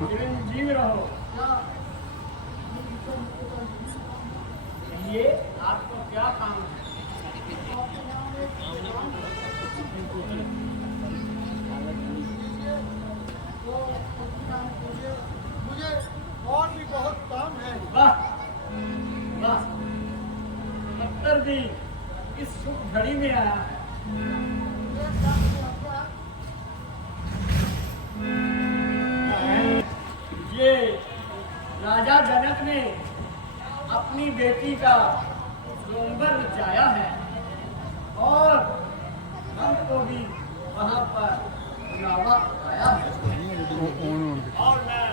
चिरंजीव रहो। ये आपको क्या काम है? मुझे और भी बहुत काम है। वाह वाह, 70 दिन इस शुभ घड़ी में आया है। ये राजा जनक ने अपनी बेटी का स्वयंवर रचाया है और हमको भी वहां पर बुलावा आया है। और मैं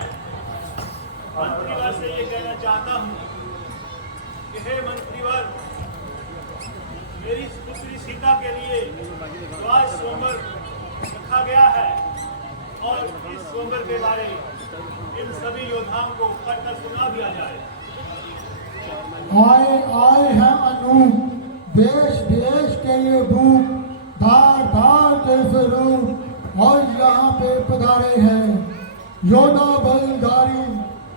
मंत्रीवर से ये कहना चाहता हूँ कि हे मंत्रीवर, मेरी पुत्री सीता के लिए आज स्वयंवर रखा गया है और इस स्वयंवर के बारे इन सभी योद्धाओं को पढ़कर सुना दिया जाए। आए आए हैं अनूप, देश देश के ये दूप, धार धार के स्वरूप और यहाँ पे पधारे हैं योद्धा बलधारी,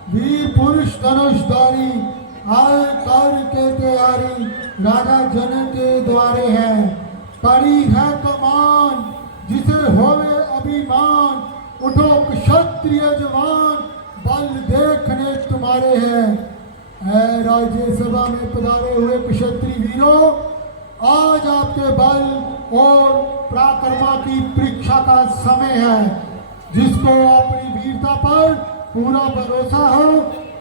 वीर पुरुष धनुषधारी, आए कर के तैयारी राजा जनक के द्वारे है। पड़ी है कमान जिसे होवे अभिमान, उठो क्षत्रिय जवान, बल देखने तुम्हारे हैं। है राज्यसभा में पधारे हुए क्षत्रिय वीरों, आज आपके बल और पराक्रमा की परीक्षा का समय है। जिसको अपनी वीरता पर पूरा भरोसा हो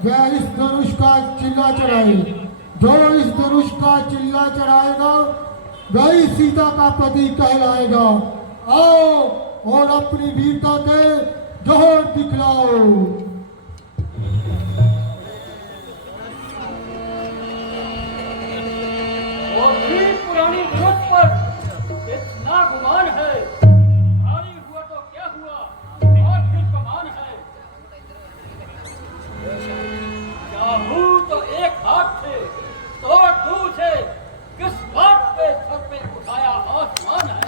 वह इस धनुष का चिल्ला चढ़ाए। जो इस धनुष का चिल्ला चढ़ाएगा वही सीता का पति कहलाएगा। आओ और अपनी वीरता के जोहर दिखलाओ। पुरानी धनुष पर इतना गुमान है, भारी हुआ तो क्या हुआ, और फिर कमान है। चाहूं तो एक हाथ से तोड़ दूं से, किस बात पे सर पे उठाया आसमान है।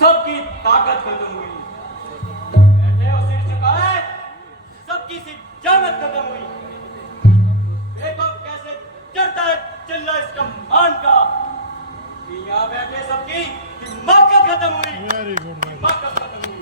सबकी ताकत खत्म हुई, मैंने उसे झुकाए, सबकी सी जामत खत्म हुई। देखो कैसे चढ़ता है चिल्ला इसका मान का। यहाँ बैठे सबकी दिमाग खत्म हुई, दिमाग खत्म हुई।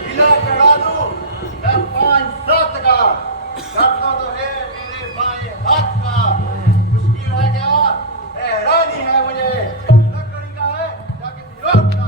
ढीला चढ़ा दो या 5-7 का, डरता तो है मेरे बाएं हाथ का। मुश्किल है क्या, हैरानी है मुझे, लकड़ी का है या किसी और का।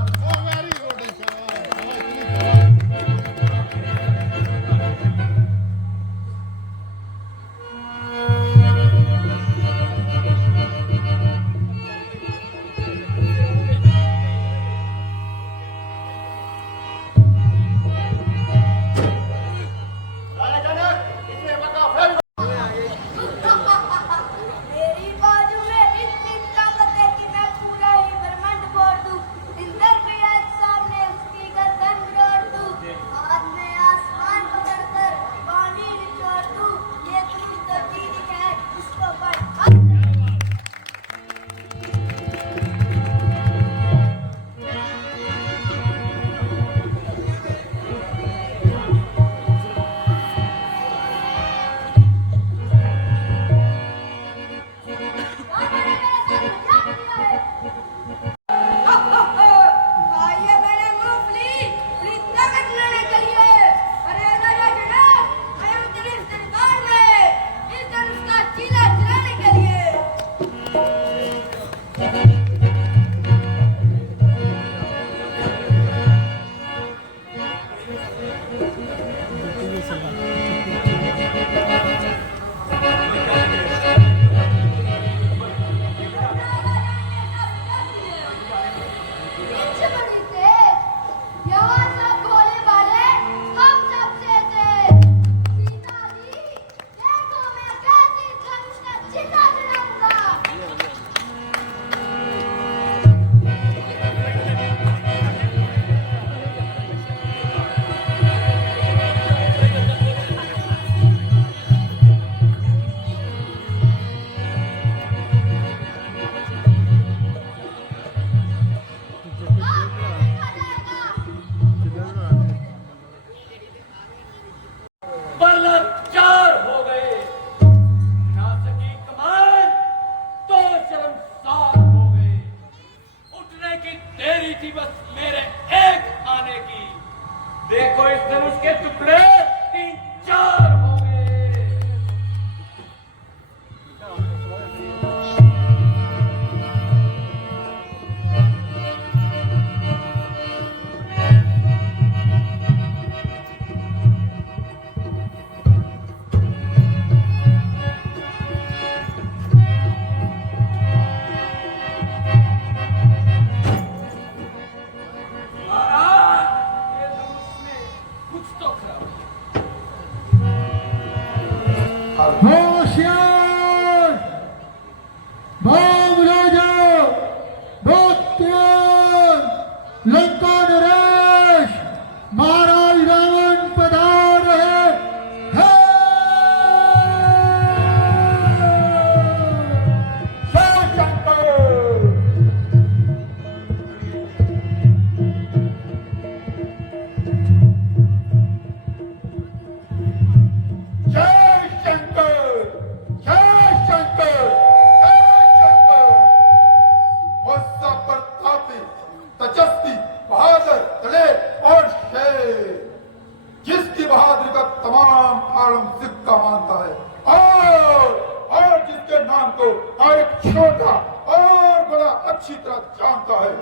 हर एक छोटा और बड़ा अच्छी तरह जानता है।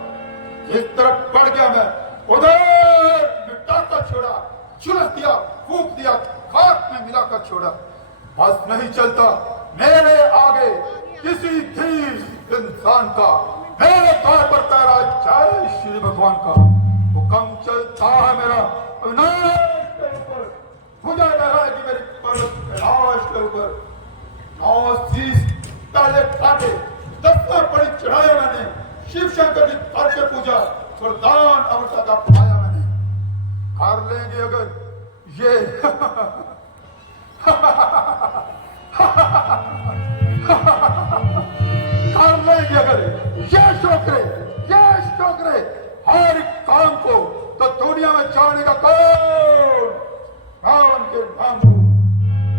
जिस तरफ बढ़ गया मैं उधर मिटाकर छोड़ा, झुलस दिया, फूंक दिया, खाक में मिलाकर छोड़ा। बस नहीं चलता मेरे आगे किसी धीर इंसान का, मेरे द्वार पर पैरा जय श्री भगवान का। हुक्म चलता है मेरा अविनाश के ऊपर, मुझे लहराएगी मेरी पर्वत कैलाश के ऊपर। 9 शीश पहले काटे, 10 बड़ी चढ़ाया मैंने, शिव शंकर की करके पूजा, वरदान अमृता का पाया मैंने। कर लेंगे अगर ये कर लेंगे अगर ये शोकरे हर एक काम को, तो दुनिया में जानेगा कौन रावण के नाम को।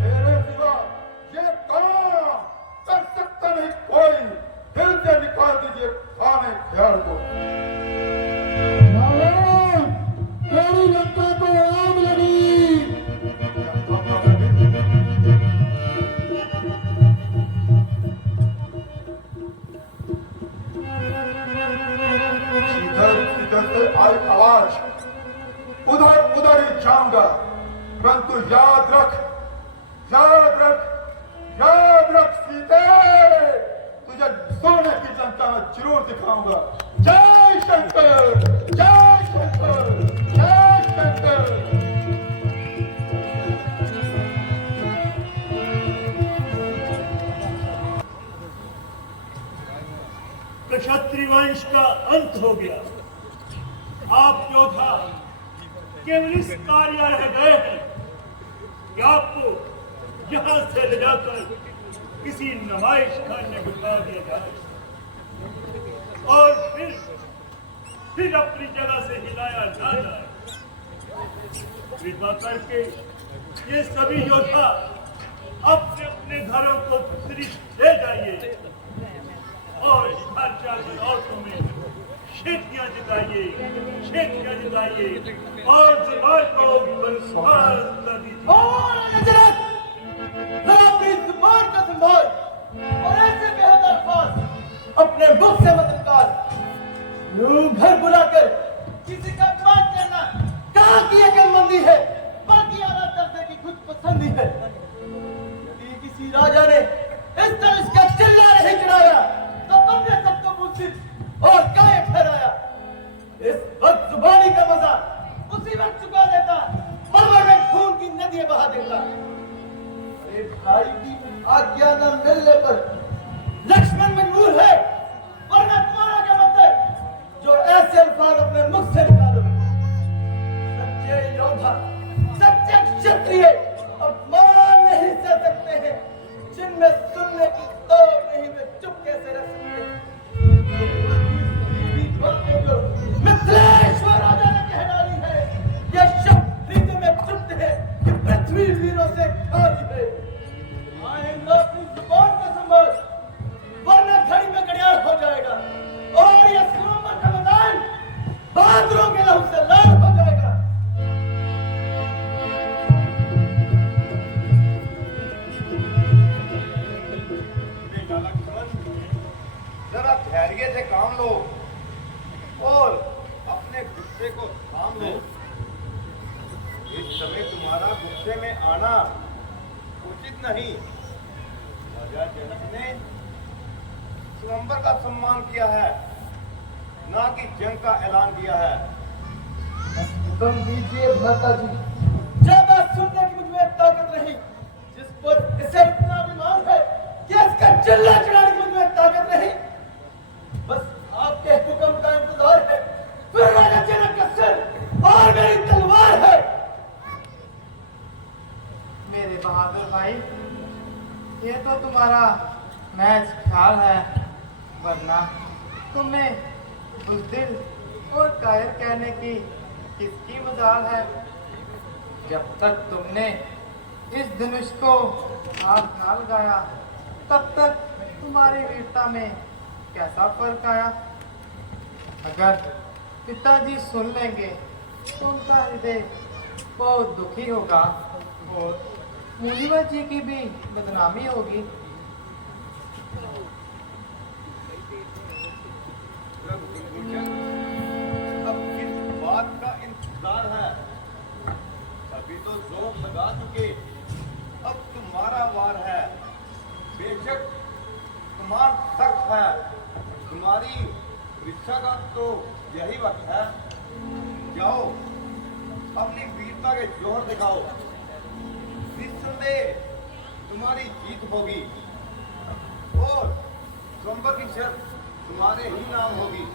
मेरे सिवा ये काम कर सकता नहीं कोई। दिल से निकाल दीजिए खाने ख्याल को। रावण, तेरी लंका को आग लगी। इधर से आई आवाज, उधर ही जाऊंगा। परंतु याद रख सीते, तुझे सोने की जनता में जरूर दिखाऊंगा। जय शंकर, जय शंकर, जय शंकर। क्षत्रिय वंश का अंत हो गया। आप योद्धा केवल इस कार्य रह गए हैं कि आपको यहां से ले जाकर किसी नुमाइश खाने में बिठा दिया जाए और फिर अपनी जगह से हिलाया ना जाए। कृपा करके ये सभी योद्धा अपने अपने घरों को दृष्ट ले जाइए और घर जाकर औरतों में शेखियां जगाइए और जुबान को बंद कर दीजिए। अपनी जुबान का संभाल और ऐसे बेहद अल्फाज अपने मुख से मत निकाल। लोग घर बुलाकर किसी का अपमान करना कहाँ की अकलमंदी है, बल्कि आला दर्जे की खुद पसंदी है। यदि किसी राजा ने इस तरह इसका चिल्ला नहीं चढ़ाया तो तुमने सबको मुंसिफ और कायम ठहराया। इस वक्त जुबानी का मजा उसी वक्त चुका देता, मरवर में खून की नदियां बहा देता। अरे भाई की आज्ञा न मिलने पर लक्ष्मण मजबूर है, वरना तुम्हारा क्या मतलब जो ऐसे अल्फाज अपने मुख से निकालो। सच्चे योद्धा, सच्चे क्षत्रिय अपमान नहीं सह सकते हैं, जिनमें सुनने की तौर नहीं वे चुप कैसे रह सकते हैं। मिथिलेश्वर राजा ने कह डाली है, यह शब्द हृदय में चुप्त है कि पृथ्वी वीरों से खाली है। आइंदा अपनी जुबान का संभाल, वरना घड़ी में घड़ियाल हो जाएगा और यह सुरम्बर का मैदान बहादुरों के लहू से लाल हो जाएगा। जरा धैर्य से काम लो और अपने गुस्से को थाम लो। इस समय तुम्हारा गुस्से में आना उचित नहीं। राजा जनक ने स्वयंवर का सम्मान किया है, ना कि जंग का ऐलान किया है। हुक्म दीजिए भ्राता जी। ज्यादा सुनने की मुझ में ताकत नहीं, जिस पर इसे इतना अभिमान है कि इसका चिल्ला चढ़ाने की मुझ में ताकत नहीं। बस आपके हुक्म का इंतजार है, फिर राजा जनक का सिर और मेरी तलवार है। मेरे बहादुर भाई, ये तो तुम्हारा महज ख्याल है, वरना तुम्हें बुज़दिल और कायर कहने की किसकी मजाल है। जब तक तुमने इस धनुष को हाथ ना लगाया, तब तक तुम्हारी वीरता में कैसा फर्क आया। अगर पिताजी सुन लेंगे तो उनका हृदय बहुत दुखी होगा और मुनीवर जी की भी बदनामी होगी। है। तुम्हारी परीक्षा का तो यही वक्त है। जाओ अपनी वीरता के जोहर दिखाओ। निस्संदेह तुम्हारी जीत होगी और स्वयंवर की शर्त तुम्हारे ही नाम होगी।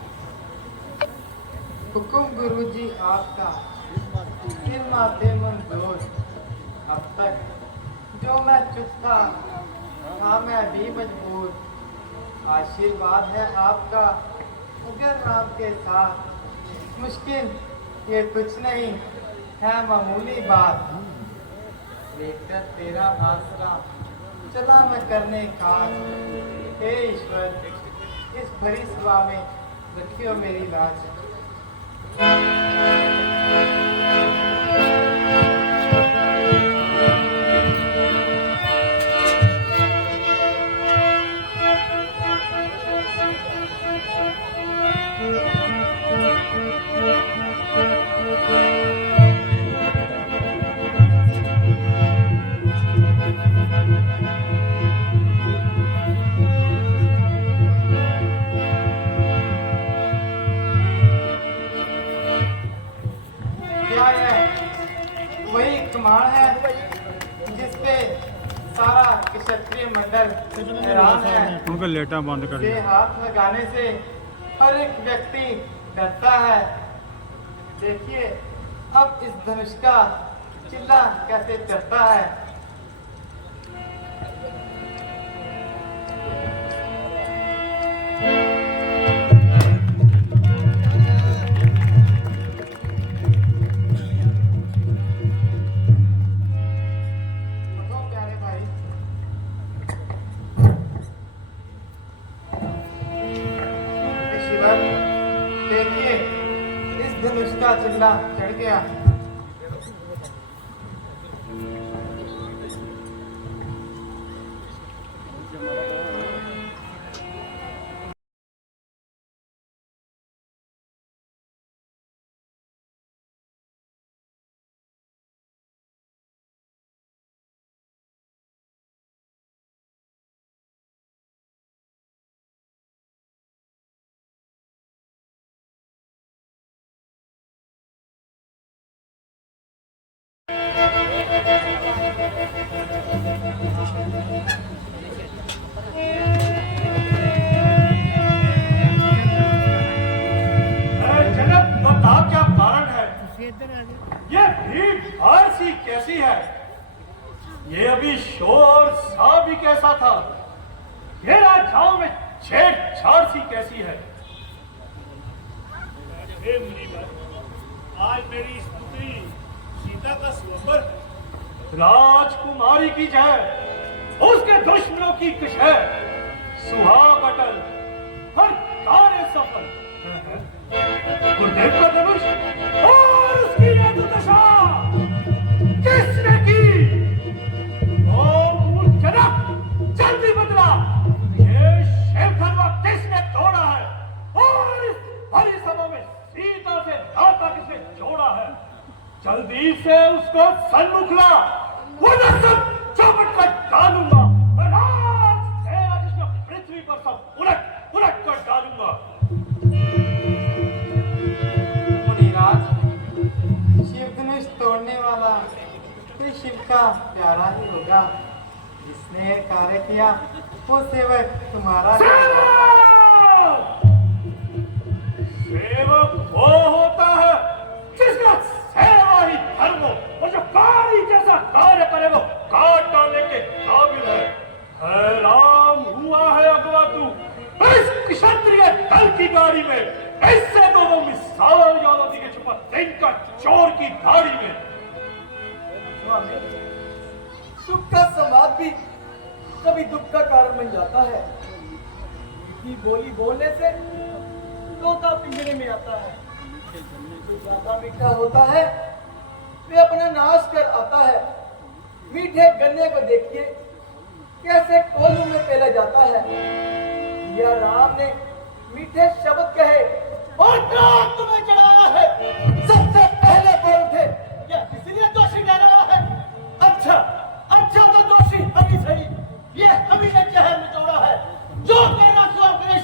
हुकुम गुरुजी आपका फिर माते मंजूर। अब तक जो मैं चुप था मैं भी मजबूर। आशीर्वाद है आपका अगर राम के साथ। मुश्किल ये कुछ नहीं है मामूली बात। लेकर तेरा आसरा चला मैं करने काज। हे ईश्वर इस भरी सभा में रखियो मेरी लाज। क्या है वही कमाल है जिसपे सारा क्षत्रिय मंडल हैरान है। उनका लेटा बंद कर से हाथ लगाने से हर एक व्यक्ति डरता है। देखिए अब इस धनुष का चिल्ला कैसे चलता है। देखो प्यारे भाई, शिवर देखिए इस धनुष का चिल्ला चढ़ गया। जनक बता क्या कारण है? ये भीड़ भाड़ सी कैसी है? ये अभी शोर सा भी कैसा था? ये राजाओं में छेड़छाड़ सी कैसी है? हे मुनिवर, आज मेरी इस पुत्री सीता का स्वयंवर है। राजकुमारी की जय, उसके दुश्मनों की कशह, सुहाग अटल, हर कार्य सफल। गुरुदेव का धनुष और उसकी ये दुर्दशा किसने की? ओ मूर्ख जनक, जल्दी बदला, ये शिव धनुआ किसने तोड़ा है? और इस भरी सभा में सीता से नाता किसने जोड़ा है? जल्दी से उसको सन्मुख ला, वरना सब चौपट कर डालूंगा। जिसमें पृथ्वी पर सब उलट उलट कर डालूंगा। मुनिराज, शिव धनुष तोड़ने वाला तो शिव का प्यारा ही होगा। जिसने ये कार्य किया वो सेवक तुम्हारा ही होगा। सेवक वो होता है जिसका सेवा ही धर्म हो, और जो कारी जैसा कार्य करे वो काट डालने के काबिल है। हैरान हुआ है अगवा तू इस क्षत्रिय दल की गाड़ी में, इससे तो वो मिसाल यादव जी के छुपा दिन का चोर की गाड़ी में। स्वामी, सुख का संवाद भी कभी दुख का कारण बन जाता है। मीठी बोली बोलने से तोता पिंजरे में आता है। जो ज्यादा मीठा होता है वे अपना नाश कर आता है। मीठे गन्ने को देखिए कैसे कोलू में पेला जाता है। या राम ने मीठे शब्द कहे और क्रोध तुम्हें चढ़ाया है। सबसे पहले बोल थे क्या इसलिए दोषी ठहरा है? अच्छा अच्छा तो दोषी हम ही सही। ये हम ही ने जहर निचोड़ा है। जो तेरा स्वाब करे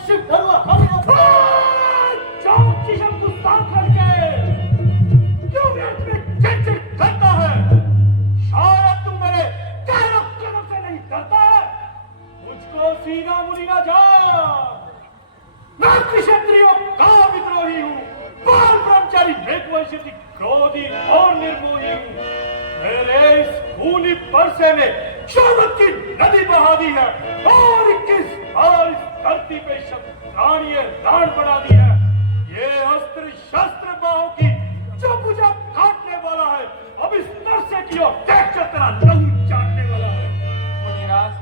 तुम्हारी बेवजह की क्रोधी और निर्मोही हूँ। मेरे इस खूनी परसे में शौकत की नदी बहा दी है और 21 बार इस धरती पे शत्राणीय राण बना दी है। ये अस्त्र शस्त्र बाहों की जो मुझे काटने वाला है, अब इस परसे की ओर देख कर तेरा लहू चाटने वाला है। मुनिराज,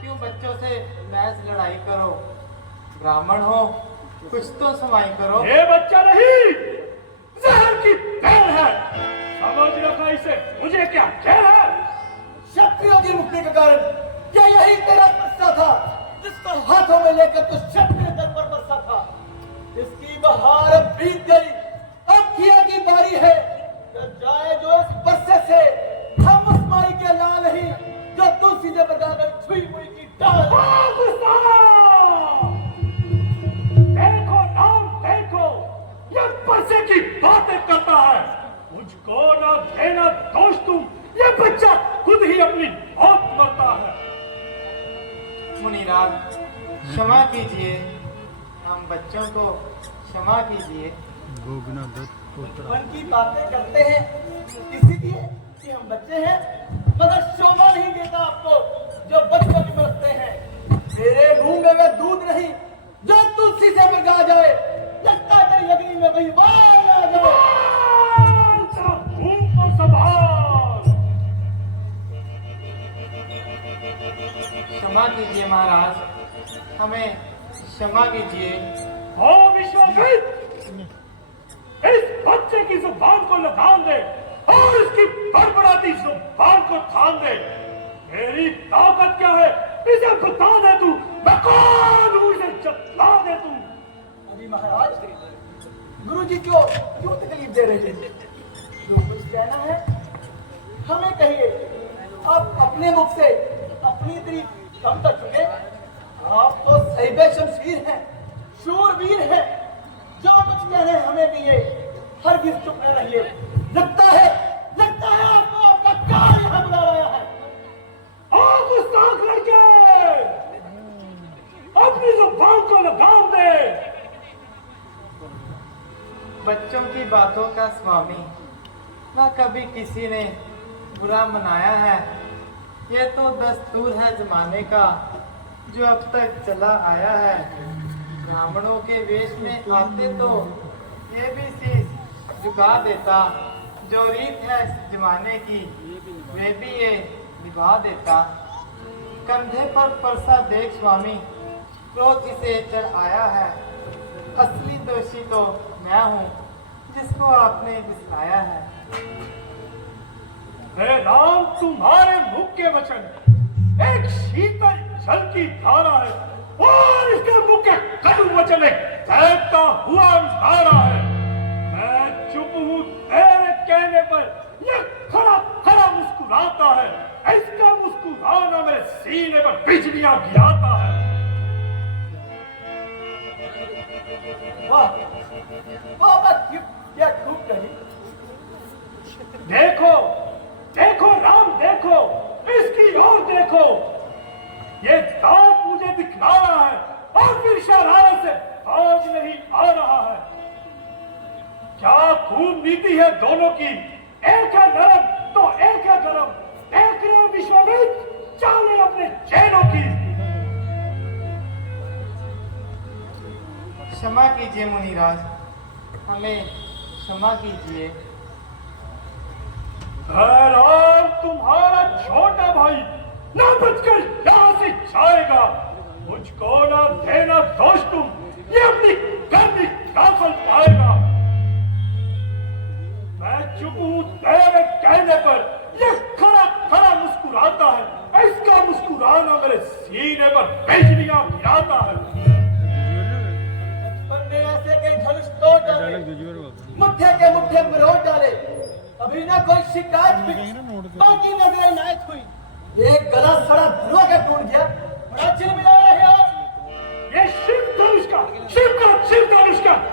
क्यों बच्चों से बहस लड़ाई करो? ब्राह्मण हो, कुछ तो समाई करो। ये बच्चा नहीं, जहर की तेल है। समझ रखा इसे, मुझे क्या खेल है? क्षत्रियों की मुक्ति का कारण क्या यही तेरा परसा था जिसको हाथों में लेकर तू क्षत्रिय दर पर बरसा था? इसकी बहार अब बीत गई, अब किया की बारी है। जब जाए जो इस परसे से हम उस माई के लाल ही जो तुलसी से बजाकर छुई हुई की डाल। देखो नाम देखो, ये परसे की बातें करता है। मुझको ना देना दोष तुम, ये बच्चा खुद ही अपनी मौत मरता है। मुनिराज, क्षमा कीजिए, हम बच्चों को क्षमा कीजिए। मन की बातें करते हैं इसीलिए कि हम बच्चे हैं, मगर शोभा नहीं देता आपको जो बचपन में बरसते हैं। मेरे मुंह में वह दूध नहीं जो तुलसी से मरगा जाए, लगता तेरी अग्नि में वही बाल आ जाए। मुंह को संभाल। क्षमा कीजिए महाराज, हमें क्षमा कीजिए। ओ विश्वामित्र, इस बच्चे की जुबान को लगाम दे और इसकी बड़बड़ाती जुबान को थाम दे। मेरी ताकत क्या है इसे बता दे तू, मैं कौन हूं इसे जतला दे तू। अभी महाराज, गुरुजी क्यों तकलीफ दे रहे हैं? जो कुछ कहना है हमें कहिए। आप अपने मुख से अपनी तारीफ कम कर चुके। आप तो साहिबे शमशीर हैं, शूरवीर हैं। जो कुछ कह रहे हैं हमें भी ये हरगिज चुप न रहिए। लगता है आपको आपका काल यहाँ बुला रहा है। आप गुस्ताख लड़के, अपनी जुबान को लगाम दे। बच्चों की बातों का स्वामी न कभी किसी ने बुरा मनाया है। ये तो दस्तूर है जमाने का जो अब तक चला आया है। ब्राह्मणों के वेश में आते तो ये भी शीश झुका देता। जो रीत है इस जमाने की वे भी ये निभा देता। कंधे पर परसा देख स्वामी, क्रोध इसे चढ़ आया है। असली दोषी तो मैं हूँ जिसको आपने बिसराया है। हे राम, तुम्हारे मुख के वचन एक शीतल जल की धारा है और इसके मुख के कटु वचन एक तैरता हुआ अंधारा है। मैं चुप हूँ तेरे कहने पर ये खड़ा खड़ा मुस्कुराता है। इसका मुस्कुराना मेरे सीने पर बिजलियां गिराता है। वाह वाह, क्या खूब कही। देखो देखो राम, देखो इसकी ओर देखो। ये दांत मुझे दिखला रहा है और फिर शरारत से भाग नहीं आ रहा है। क्या खूब नीति है दोनों की, एक है नरम तो एक है गरम। देख रहे हो विश्वामित्र, चाले अपने चैनों की। क्षमा कीजिए मुनिराज, हमें क्षमा कीजिए। राम, तुम्हारा छोटा भाई ना बचकर यहां से जाएगा। मुझको ना देना दोष तुम, ये अपनी गर्मी का फल पाएगा। मैं चुप हूं तेरे कहने पर ये खड़ा खड़ा मुस्कुराता है। इसका मुस्कुराना मेरे सीने पर बिजलियां गिराता है। बंदे ऐसे के धनुष तोड़ डाले, मुट्ठे के मुट्ठे मरोड़ डाले, अभी ना कोई शिकायत हुई, बाकी नजर इनायत हुई। एक गला सड़ा धुआ के टूट गया, बड़ा चिलमिला रहे हो। ये शिव धनुष का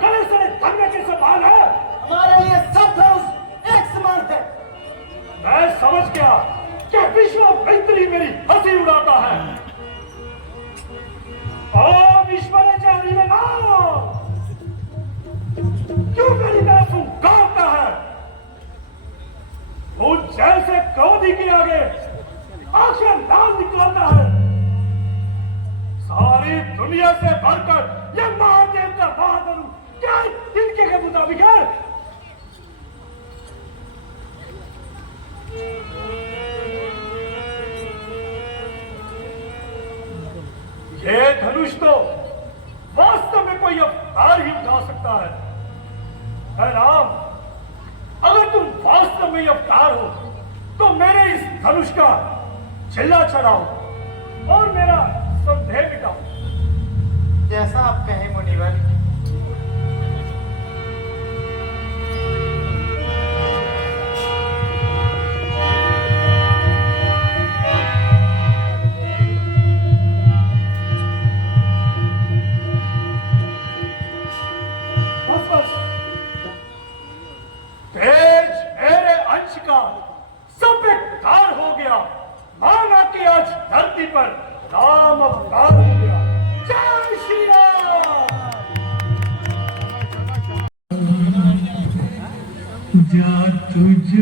गले सड़े धरने के समान है। हमारे लिए सब धनुष एक समान है। मैं समझ गया कि विश्वामित्र मेरी हंसी उड़ाता है। ओ विश्वाचार्य नाम, क्यों मेरी तरफ द्रौपदी के आगे आंखें लाल निकलता है। सारी दुनिया से बढ़कर ये महादेव का बहादुर क्या इनके के मुताबिक है? ये धनुष तो वास्तव में कोई अवतार ही उठा सकता है। है राम, अगर तुम वास्तव में अवतार हो तो मेरे इस धनुष का चिल्ला चढ़ाओ और मेरा संदेह मिटाओ। जैसा आप कहें मुनिवर। तेज मेरे अंश का सब बेकार हो गया। माना कि आज धरती पर राम अवतार हो गया। जय श्री राम। जा तुझ